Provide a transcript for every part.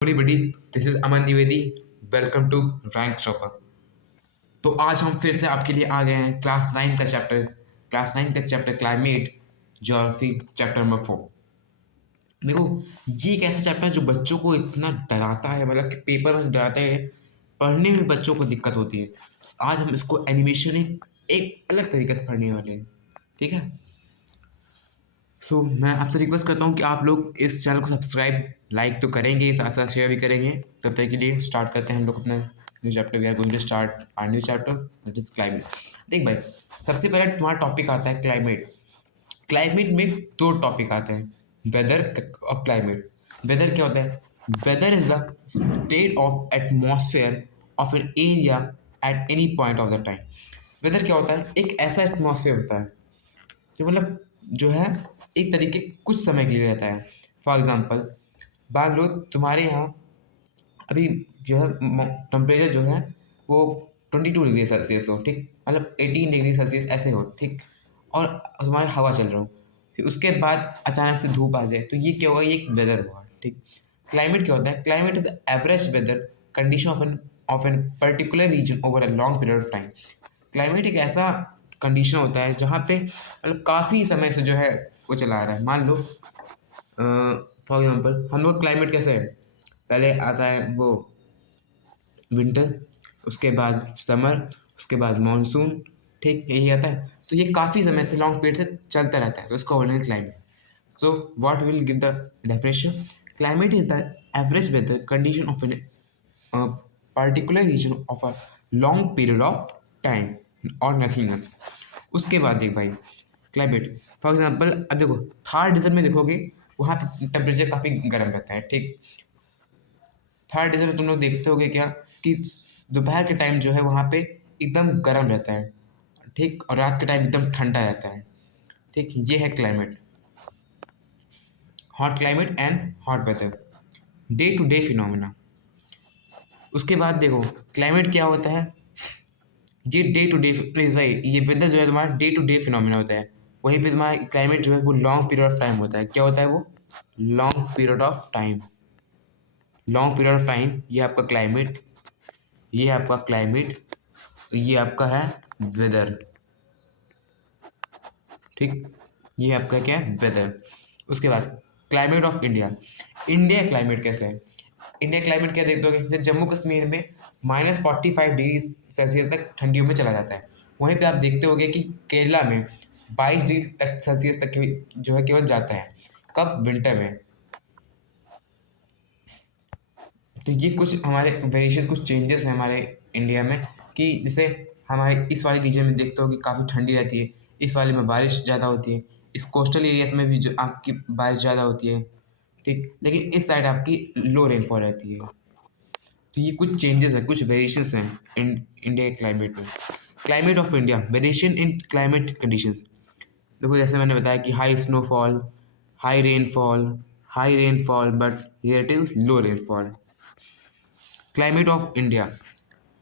Everybody, this is Aman Dwivedi. Welcome to Rank Chopper. तो आज हम फिर से आपके लिए आ गए हैं क्लास 9 का chapter climate geography chapter number 4। देखो, ये एक ऐसा चैप्टर है जो बच्चों को इतना डराता है, मतलब कि पेपर में डराता है, पढ़ने में बच्चों को दिक्कत होती है। आज हम इसको एनिमेशन एक अलग तरीके से पढ़ने वाले हैं, ठीक है। मैं आपसे रिक्वेस्ट करता हूँ कि आप लोग इस चैनल को सब्सक्राइब लाइक तो करेंगे, साथ साथ शेयर भी करेंगे। तब तक के लिए स्टार्ट करते हैं हम लोग अपना new chapter. We are going to start our new chapter that is climate. देख भाई, सबसे पहले तुम्हारा टॉपिक आता है क्लाइमेट। क्लाइमेट में दो टॉपिक आते हैं, वेदर और क्लाइमेट। वेदर क्या होता है? Weather is the state of atmosphere of an area at any point of the time. Weather क्या होता है? एक ऐसा एटमॉस्फेयर होता है जो मतलब जो है एक तरीके कुछ समय के लिए रहता है। फॉर एग्जांपल, मान लो तुम्हारे यहाँ अभी जो है टेम्परेचर जो है वो 22 डिग्री सेल्सियस हो, ठीक, मतलब 18 डिग्री सेल्सियस ऐसे हो, ठीक, और तुम्हारे हवा चल रहा हो, फिर उसके बाद अचानक से धूप आ जाए, तो ये क्या होगा? ये एक वेदर हुआ, ठीक। क्लाइमेट क्या होता है? Climate is average weather condition of an particular region over a long period of time. Climate एक ऐसा कंडीशन होता है जहाँ पे मतलब काफ़ी समय से जो है वो चला आ रहा है। मान लो फॉर एग्जांपल हम लोग क्लाइमेट कैसे है, पहले आता है वो विंटर, उसके बाद समर, उसके बाद मानसून, ठीक, यही आता है। तो ये काफ़ी समय से लॉन्ग पीरियड से चलता रहता है, तो इसको बोलेंगे climate. So what will give the definition? Climate is the average weather condition of an particular region of a long period of time और नथिंग एल्स। उसके बाद देख भाई, क्लाइमेट फॉर एग्जांपल, अब देखो थर्ड रीजन में देखोगे वहाँ पे टेम्परेचर काफ़ी गर्म रहता है, ठीक। थर्ड रीजन में तुम लोग देखते होगे क्या कि दोपहर के टाइम जो है वहाँ पे एकदम गर्म रहता है, ठीक, और रात के टाइम एकदम ठंडा रहता है, ठीक। ये है climate, hot climate and hot weather, day to day phenomena. उसके बाद देखो क्लाइमेट क्या होता है, ये डे टू डे सही, ये वेदर जो है तुम्हारा डे टू डे फिनोमिना होता है। वहीं पे तुम्हारा क्लाइमेट जो है वो लॉन्ग पीरियड ऑफ टाइम होता है। क्या होता है वो? Long period of time. Long period of time, ये आपका क्लाइमेट, ये आपका क्लाइमेट, ये आपका है वेदर, ठीक। ये आपका क्या है? वेदर। उसके बाद climate of India. India climate कैसे है? इंडिया क्लाइमेट क्या देख दोगे, जैसे जम्मू कश्मीर में -45 डिग्री सेल्सियस तक ठंडियों में चला जाता है। वहीं पे आप देखते होगे कि केरला में 22 डिग्री तक सेल्सियस तक जो है केवल जाता है। कब? विंटर में। तो ये कुछ हमारे वेरिएशन, कुछ चेंजेस हैं हमारे इंडिया में, कि जैसे हमारे इस वाले रीजन में देखते हो कि काफ़ी ठंडी रहती है, इस वाले में बारिश ज़्यादा होती है, इस कोस्टल एरियाज में भी जो आपकी बारिश ज़्यादा होती है, ठीक, लेकिन इस साइड आपकी लो रेनफॉल रहती है। तो ये कुछ चेंजेस हैं, कुछ वेरिएशंस हैं इंडिया के क्लाइमेट में। Climate of India, variation in climate conditions. देखो जैसे मैंने बताया कि high snowfall, high rainfall, high rainfall but here it is low rainfall. Climate of India,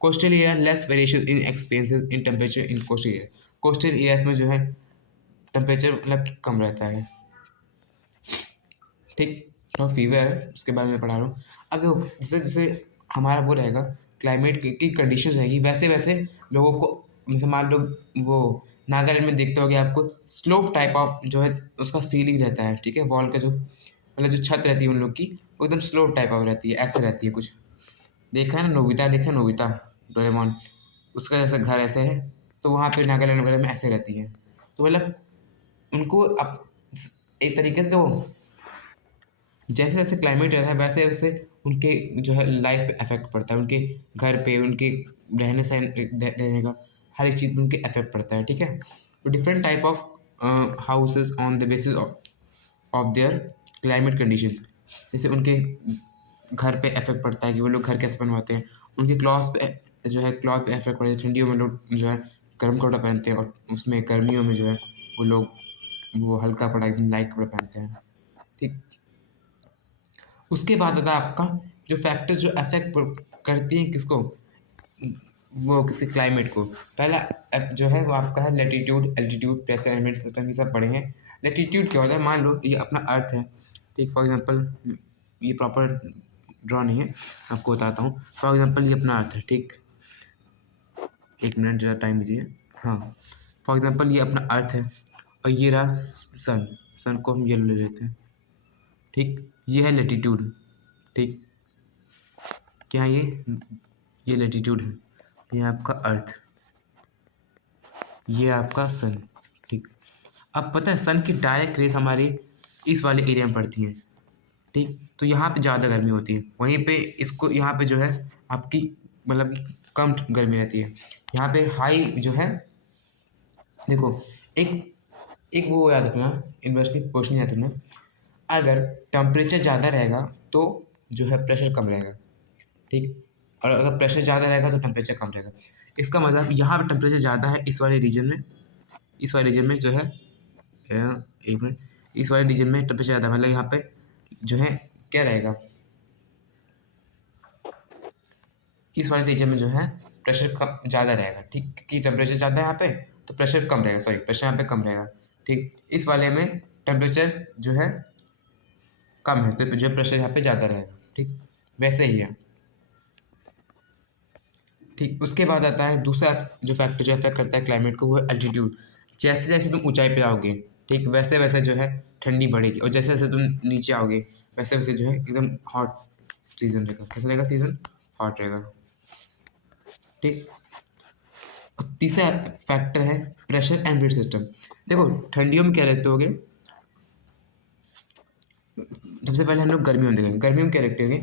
coastal area less variation in expenses in temperature in coastal area. Coastal areas में जो है temperature मतलब कि कम रहता है, ठीक। और फीवर है, उसके बारे में पढ़ा रहा हूँ। अब देखो जैसे जैसे हमारा वो रहेगा, क्लाइमेट की कंडीशन रहेगी, वैसे वैसे लोगों को, जैसे मान लो वो नागालैंड में देखते होगे आपको स्लोप टाइप ऑफ जो है उसका सीलिंग रहता है, ठीक है, वॉल का जो मतलब जो छत रहती है उन लोग की, वो एकदम स्लोप टाइप ऑफ रहती है, ऐसे रहती है कुछ। देखा है ना नोबिता? देखा है नोबिता, डोरेमोन, उसका जैसा घर ऐसे है, तो वहाँ पे नागालैंड वगैरह में ऐसे रहती है। तो मतलब उनको अब एक तरीके से तो जैसे जैसे क्लाइमेट रहता है वैसे वैसे उनके जो है लाइफ पे इफेक्ट पड़ता है, उनके घर पे, उनके रहने सहने रहने का हर एक चीज़ पे उनके इफेक्ट पड़ता है, ठीक है। तो different type of houses on the basis of their climate conditions. जैसे उनके घर पे इफेक्ट पड़ता है कि वो लोग घर कैसे बनवाते हैं, उनके क्लॉथ पे जो है क्लॉथ पे इफेक्ट पड़ता है। ठंडियों में लोग जो है गर्म कपड़ा पहनते हैं, और उसमें गर्मियों में जो है वो लोग वो हल्का कपड़ा एकदम लाइट कपड़ा पहनते हैं, ठीक। उसके बाद आता है आपका जो फैक्टर्स जो अफेक्ट करती हैं किसको, वो किसी क्लाइमेट को। पहला जो है वो आपका है latitude, altitude, pressure element system, ये सब पढ़े हैं। लेटीट्यूड क्या होता है? मान लो ये अपना अर्थ है, ठीक, फॉर एग्जांपल ये प्रॉपर ड्रॉ नहीं है, आपको बताता हूँ। फॉर एग्जांपल ये अपना अर्थ है, ठीक। 1 मिनट ज़रा टाइम दीजिए। हाँ, फॉर एग्जांपल ये अपना अर्थ है और ये रहा सन। सन को हम येलो ले लेते हैं, ठीक। ये है लेटीट्यूड, ठीक। क्या है ये लेटीट्यूड है। ये आपका अर्थ, ये आपका सन, ठीक। अब पता है सन की डायरेक्ट रेस हमारी इस वाले एरिया में पड़ती है, ठीक। तो यहाँ पे ज़्यादा गर्मी होती है, वहीं पे इसको यहाँ पे जो है आपकी मतलब कि कम गर्मी रहती है। यहाँ पे हाई जो है, देखो, एक एक वो याद रखना, इन्वर्सली क्वेश्चन याद रखना। अगर टेम्परेचर ज़्यादा रहेगा तो जो है प्रेशर कम रहेगा, ठीक। और अगर प्रेशर ज़्यादा रहेगा तो टेम्परेचर कम रहेगा। इसका मतलब यहाँ पे टेम्परेचर ज़्यादा है इस वाले रीजन में, इस वाले रीजन में जो है 1 मिनट, इस वाले रीजन में टेम्परेचर ज़्यादा, मतलब यहाँ पे जो है क्या रहेगा, इस वाले रीजन में जो है प्रेशर कम ज़्यादा रहेगा, ठीक। कि टेम्परेचर ज़्यादा है यहाँ पे तो प्रेशर कम रहेगा, सॉरी प्रेशर यहाँ पे कम रहेगा, ठीक। इस वाले में टेम्परेचर जो है कम है तो जो प्रेशर यहाँ पे ज़्यादा रहेगा, ठीक। वैसे ही है, ठीक। उसके बाद आता है दूसरा जो फैक्टर जो अफेक्ट करता है क्लाइमेट को, वो है एल्टीट्यूड। जैसे जैसे तुम ऊंचाई पे आओगे, ठीक, वैसे वैसे जो है ठंडी बढ़ेगी, और जैसे जैसे तुम नीचे आओगे वैसे वैसे जो है एकदम हॉट सीजन रहेगा। कैसा रहेगा सीजन? हॉट रहेगा, ठीक। और तीसरा फैक्टर है प्रेशर एंड वेट सिस्टम। देखो ठंडियों में क्या रहते होगे, सबसे पहले हम लोग गर्मियों में देखेंगे। गर्मियों में क्या देखते होंगे,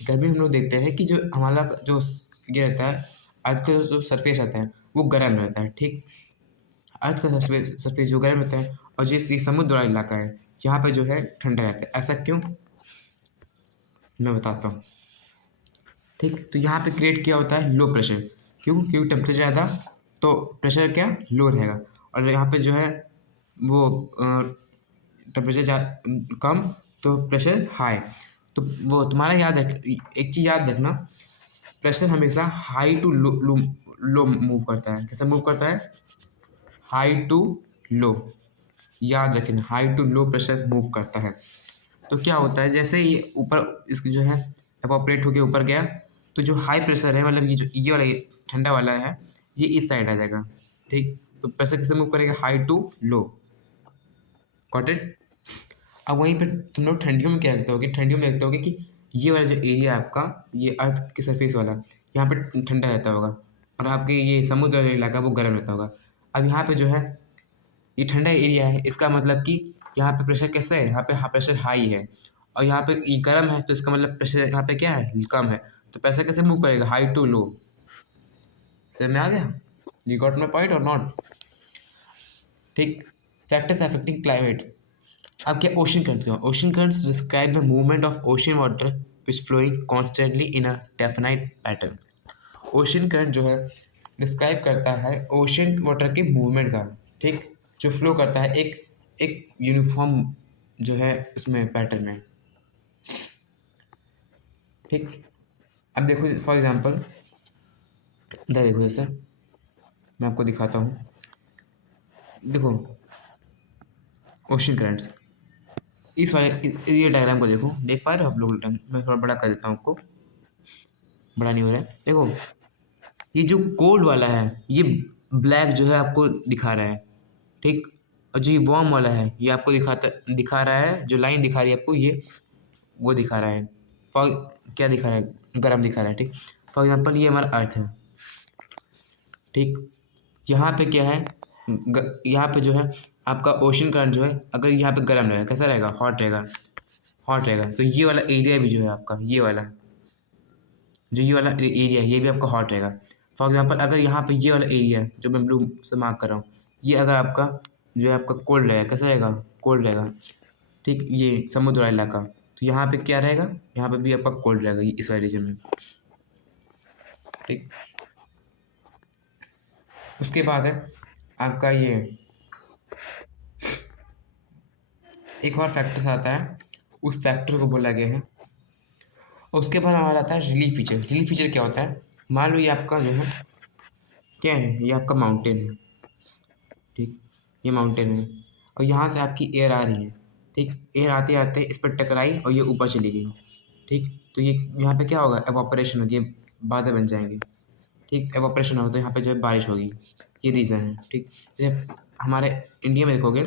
गर्मी में हम लोग देखते हैं कि जो हमारा जो ये रहता है, अर्थ का जो सरफेस रहता है वो गर्म रहता है, ठीक। अर्थ का सरफेस जो गर्म रहता है, और जो ये समुद्र वाला इलाका है यहाँ पे जो है ठंडा रहता है। ऐसा क्यों, मैं बताता हूँ, ठीक। तो यहाँ पे क्रिएट किया होता है लो प्रेशर, क्यों? क्योंकि टेम्परेचर ज़्यादा तो प्रेशर क्या लो रहेगा, और यहाँ पे जो है वो टेम्परेचर कम तो प्रेशर हाई। तो वो तुम्हारा याद रख, एक चीज़ याद रखना, प्रेशर हमेशा high to low low low move करता है। कैसे मूव करता है? हाई टू लो, याद रखना, high to low pressure move करता है। तो क्या होता है, जैसे ये ऊपर इसकी जो है एवापोरेट होके ऊपर गया, तो जो हाई प्रेशर है, मतलब ये जो ये वाला ये ठंडा वाला है, ये इस साइड आ जाएगा, ठीक। तो प्रेशर किसे मूव करेगा? High to low, got it. अब वहीं पे तुम लोग ठंडियों में क्या देखते होगे, ठंडियों में देखते होगे कि ये वाला जो एरिया है आपका, ये अर्थ के सरफेस वाला, यहाँ पे ठंडा रहता होगा, और आपके ये समुद्र वाला इलाका वो गर्म रहता होगा। अब यहाँ पे जो है ये ठंडा एरिया है, इसका मतलब कि यहाँ पे प्रेशर कैसा है, यहाँ पे प्रेशर हाई है, और यहाँ पे ये गर्म है, तो इसका मतलब प्रेशर यहाँ पे क्या है, कम है। तो प्रेशर कैसे मूव करेगा? High to low. समझ में आ गया? यू गॉट माई पॉइंट और नॉट? ठीक। Factors affecting climate. अब क्या ओशन करंट हो? Ocean currents describe the movement of ocean water which flowing constantly in a definite pattern. Ocean current जो है डिस्क्राइब करता है ओशन वाटर के मूवमेंट का, ठीक, जो फ्लो करता है एक एक यूनिफॉर्म जो है उसमें पैटर्न में, ठीक। अब देखो फॉर एग्जांपल, देखो जैसे मैं आपको दिखाता हूँ, देखो ओशन करंट्स, इस वाले ये डायग्राम को देखो, देख पा रहे हो आप लोग? मैं थोड़ा बड़ा कर देता हूँ आपको, बड़ा नहीं हो रहा है। देखो ये जो कोल्ड वाला है ये ब्लैक जो है आपको दिखा रहा है, ठीक। और जो ये वार्म वाला है ये आपको दिखा रहा है, जो लाइन दिखा रही है आपको ये वो दिखा रहा है, फॉर क्या दिखा रहा है? गर्म दिखा रहा है, ठीक। फॉर एग्जांपल ये हमारा अर्थ है, ठीक। यहाँ पे क्या है, यहाँ पे जो है आपका ओशन करंट जो है, अगर यहाँ पे गर्म रहेगा कैसा रहेगा? हॉट रहेगा, हॉट रहेगा। तो ये वाला एरिया भी जो है आपका, ये वाला जो ये वाला एरिया है ये भी आपका हॉट रहेगा। फॉर एग्जांपल अगर यहाँ पे ये वाला एरिया है जो मैं ब्लू से मार्क कर रहा हूँ, ये अगर आपका जो है आपका कोल्ड रहेगा, कैसा रहेगा? कोल्ड रहेगा, ठीक। ये समुद्र वाला इलाका, तो यहाँ पे क्या रहेगा? यहाँ पे भी आपका कोल्ड रहेगा इस वाले रीजन में, ठीक। उसके बाद है आपका ये एक और फैक्टर आता है, उस फैक्टर को बोला गया है। उसके बाद हमारा आता है रिलीफ फीचर। रिलीफ फीचर क्या होता है? मान लो ये आपका जो है क्या है, ये आपका माउंटेन है, ठीक। ये माउंटेन है और यहाँ से आपकी एयर आ रही है, ठीक। एयर आते आते इस पर टकराई और ये ऊपर चली गई, ठीक। तो ये यहाँ पे क्या होगा, एवापोरेशन होगी, ये बादल बन जाएंगे। ठीक, एवापोरेशन हो तो यहाँ पे जो है बारिश होगी, ये रीज़न है। ठीक, ये हमारे इंडिया में देखोगे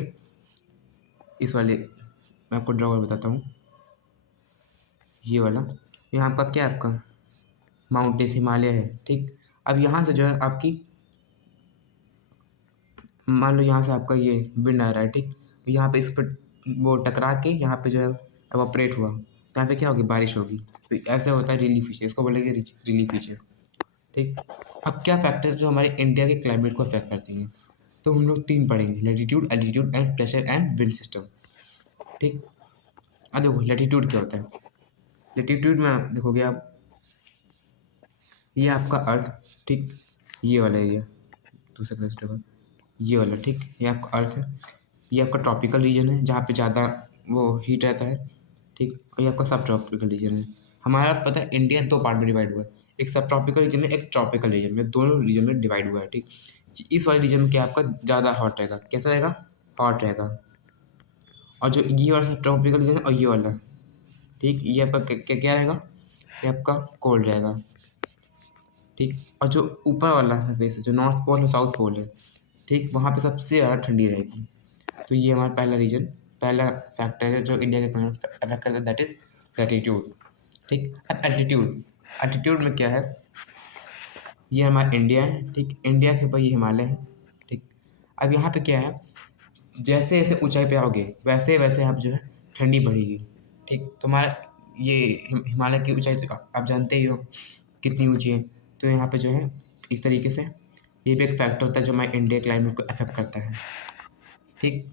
इस वाले, मैं आपको ड्रॉ कर बताता हूँ, ये वाला, यहाँ आपका क्या है, आपका माउंटेन्स हिमालय है। ठीक, अब यहाँ से जो है आपकी, मान लो यहाँ से आपका ये विंड आ रहा है। ठीक, तो यहाँ पे इस पर वो टकरा के यहाँ पे जो है एवापोरेट हुआ, तो यहाँ पे क्या होगी, बारिश होगी। तो ऐसे होता है रिलीफ इशू, इसको बोलेंगे रिलीफ इशू। ठीक, अब क्या फैक्टर्स जो हमारे इंडिया के क्लाइमेट को अफेक्ट करती हैं, तो हम लोग तीन पढ़ेंगे, latitude, altitude and pressure and wind system. ठीक, अब देखो लैटिट्यूड क्या होता है। लैटिट्यूड में देखोगे आप, ये आपका अर्थ, ठीक, ये वाला एरिया, दूसरे प्लेस पर ये वाला, ठीक, ये आपका अर्थ है। ये आपका ट्रॉपिकल रीजन है जहाँ पे ज़्यादा वो हीट रहता है। ठीक, और ये आपका सब ट्रॉपिकल रीजन है। हमारा पता है इंडिया दो पार्ट में डिवाइड हुआ है, एक सब ट्रॉपिकल रीजन में, एक ट्रॉपिकल रीजन में, दोनों रीजन में डिवाइड हुआ है। ठीक, इस वाले रीजन में क्या आपका ज़्यादा हॉट रहेगा, कैसा रहेगा, हॉट रहेगा। और जो ये वाला सब ट्रॉपिकल रीजन है और ये वाला, ठीक, ये आपका क्या क्या रहेगा, ये आपका कोल्ड रहेगा। ठीक, और जो ऊपर वाला सरफेस है, जो नॉर्थ पोल और साउथ पोल है, ठीक, वहाँ पे सबसे ज़्यादा ठंडी रहेगी। तो ये हमारा पहला रीजन, पहला फैक्टर है जो इंडिया के क्लाइमेट अफेक्ट करता है, दैट इज लैटिट्यूड। ठीक, अब एल्टीट्यूड, एल्टीट्यूड में क्या है, ये हमारा इंडिया है। ठीक, इंडिया के ऊपर ये हिमालय है। ठीक, अब यहाँ पे क्या है, जैसे जैसे ऊंचाई पे आओगे वैसे वैसे आप जो है ठंडी बढ़ेगी। ठीक, तो हमारा ये हिमालय की ऊंचाई तो आप जानते ही हो कितनी ऊंची है। तो यहाँ पे जो है एक तरीके से ये भी एक फैक्टर होता है जो हमारे इंडिया क्लाइमेट को अफेक्ट करता है। ठीक,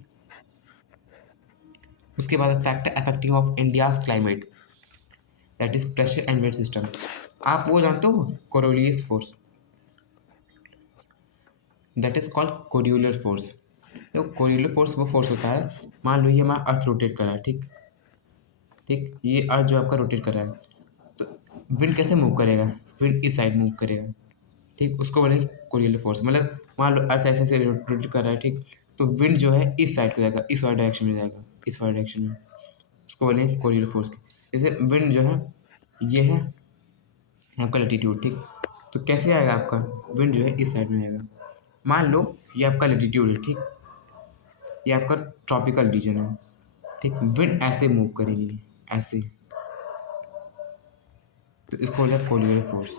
उसके बाद factor affecting of India's climate, that is pressure and wet system. आप वो जानते हो, Coriolis force, that is called Coriolis force. तो कोरियोलर फोर्स वो फोर्स होता है, मान लो ये हमारा अर्थ रोटेट कर रहा है। ठीक, ठीक, ये अर्थ जो आपका रोटेट कर रहा है, तो विंड कैसे मूव करेगा, विंड इस साइड मूव करेगा। ठीक, उसको बोलेंगे कोरियोलर फोर्स। मतलब मान लो अर्थ ऐसे ऐसे रोटेट कर रहा है, ठीक, तो विंड जो है इस साइड को जाएगा, इस वाले डायरेक्शन में जाएगा, इस वाले डायरेक्शन में, उसको बोलेंगे कोरियोलर फोर्स। जैसे विंड जो है ये है आपका लैटिट्यूड। ठीक, तो कैसे आएगा आपका विंड जो है इस साइड में आएगा। मान लो ये आपका लैटिट्यूड है। ठीक, ये आपका ट्रॉपिकल रीजन है। ठीक, विंड ऐसे मूव करेगी, ऐसे, तो इसको बोलते हैं कोरियोलर फोर्स।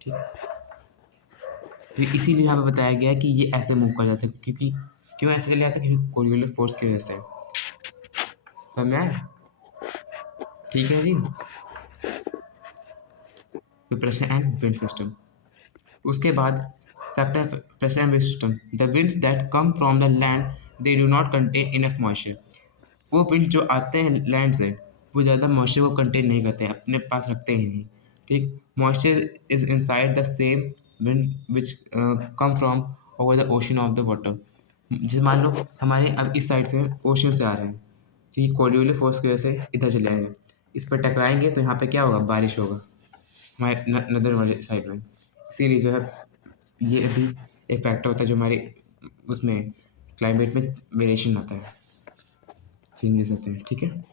ठीक, तो इसीलिए यहाँ पे बताया गया है कि ये ऐसे मूव कर जाता है, क्योंकि क्यों ऐसे चले जाता है, क्योंकि कोरियोलर फोर्स की वजह से। समझ में आया? ठीक है जी। तो प्रेशर एंड विंड सिस्टम, उसके बाद factor pressure and wind system, the winds that come from the land they do not contain enough moisture. वो विंड जो आते हैं लैंड से, वो ज़्यादा मॉइस्चर को कंटेन नहीं करते हैं, अपने पास रखते ही नहीं। ठीक, moisture is inside the same wind which come from over the ocean of the water. जैसे मान लो हमारे अब इस साइड से ओशन से आ रहे हैं, तो ये कोरियोलर फोर्स की वजह से इधर चले आएंगे, इस पर टकराएंगे, तो यहाँ पे क्या होगा, बारिश होगा हमारे नदर वाले साइड में। इसीलिए जो है ये अभी एक फैक्टर होता है जो हमारे उसमें क्लाइमेट में वेरिएशन आता है, चेंजेस आते हैं। ठीक है,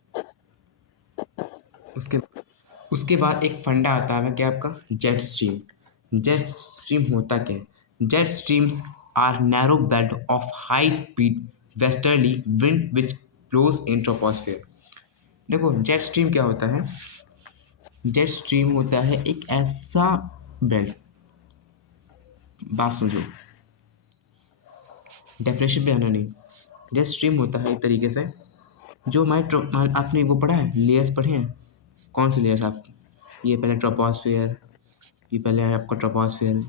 उसके उसके बाद एक फंडा आता है क्या आपका, जेट स्ट्रीम। जेट स्ट्रीम होता क्या है, jet streams are narrow belt of high speed westerly wind which blows in troposphere. देखो जेट स्ट्रीम क्या होता है, जेट स्ट्रीम होता है एक ऐसा बेल्ट, बात समझो, डेफिनेशन पे आना नहीं। जेट स्ट्रीम होता है एक तरीके से जो हमारे आपने वो पढ़ा है, लेयर्स पढ़े हैं, कौन से लेयर्स आप, ये पहले ट्रोपोस्फेयर, ये पहले है आपका ट्रोपोस्फेयर,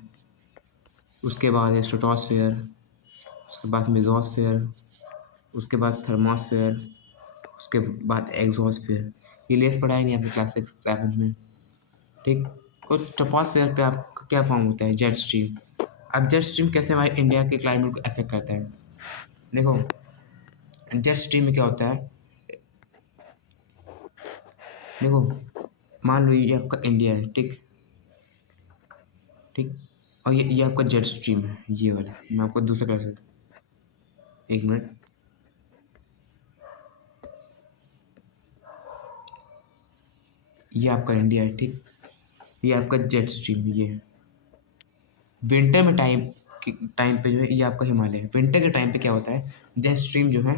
उसके बाद है स्ट्रेटोस्फेयर, उसके बाद मेसोस्फेयर, उसके बाद थर्मोस्फेयर, उसके बाद एग्जोस्फेयर। ये लेयर्स पढ़ाएंगे आपने क्लास 6-7 में। ठीक, तो ट्रोपोस्फेयर पे आपका क्या फॉर्म होता है, जेट स्ट्रीम। अब जेट स्ट्रीम कैसे हमारे इंडिया के क्लाइमेट को अफेक्ट करता है, देखो जेट स्ट्रीम में क्या होता है, देखो मान लो ये आपका इंडिया है। ठीक, ठीक, और ये आपका जेट स्ट्रीम है, ये वाला मैं आपको दूसरा कर सकता, एक मिनट। ये आपका इंडिया है, ठीक। ये आपका जेट स्ट्रीम ये है। विंटर में टाइम पे जो है ये आपका हिमालय है। विंटर के टाइम पे क्या होता है, जेट स्ट्रीम जो है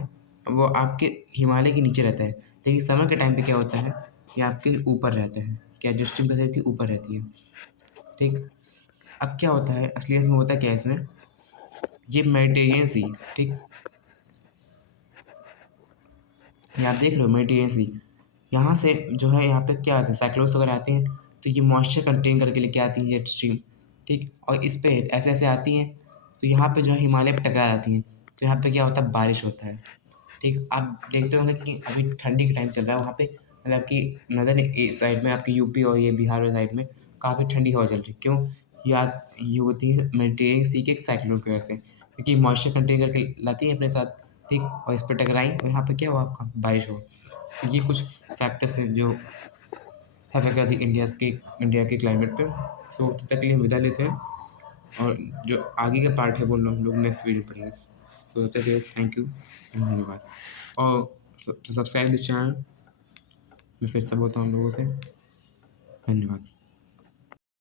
वो आपके हिमालय के नीचे रहता है, लेकिन समर के टाइम पे क्या होता है, ये आपके ऊपर रहता है। क्या जेट स्ट्रीम कैसे रहती है, ऊपर रहती है, ठीक। अब क्या होता है असलियत में, होता क्या है इसमें, ये मेडिटेरियन सी, ठीक, ये आप देख रहे हो मेडिटेरियन सी। यहाँ से जो है यहाँ पे क्या आते हैं, साइक्लोन्स वगैरह आते हैं, तो ये मॉइस्चर कंटेन करके लेके आती हैं जेट स्ट्रीम, ठीक। और इस पे ऐसे ऐसे आती हैं, तो यहाँ पे जो है हिमालय पे टकरा जाती हैं, तो यहाँ पे क्या होता है, बारिश होता है, ठीक। आप देखते होंगे कि अभी ठंडी का टाइम चल रहा है वहाँ पे, मतलब कि नदर्न साइड में आपकी यूपी और ये बिहार वाली साइड में काफ़ी ठंडी हवा चल रही है। क्यों, याद ये होती है मेडिटेरियन सी के साइक्लोन की वजह से, क्योंकि मॉइस्चर कंटेन करके लाती है अपने साथ, ठीक। और इस पर टकराई और यहाँ पे क्या हुआ, आपका बारिश हो। तो ये कुछ फैक्टर्स हैं जो अफेक्ट करती है इंडिया के क्लाइमेट पे। सो तब तक के लिए हम विदा लेते हैं, और जो आगे का पार्ट है वो हम लोग नेक्स्ट वीडियो पढ़ेंगे। तो तब तक के लिए थैंक यू एंड धन्यवाद। और सब्सक्राइब दिस चैनल। मैं फिर से बोलता हूँ हम लोगों से धन्यवाद।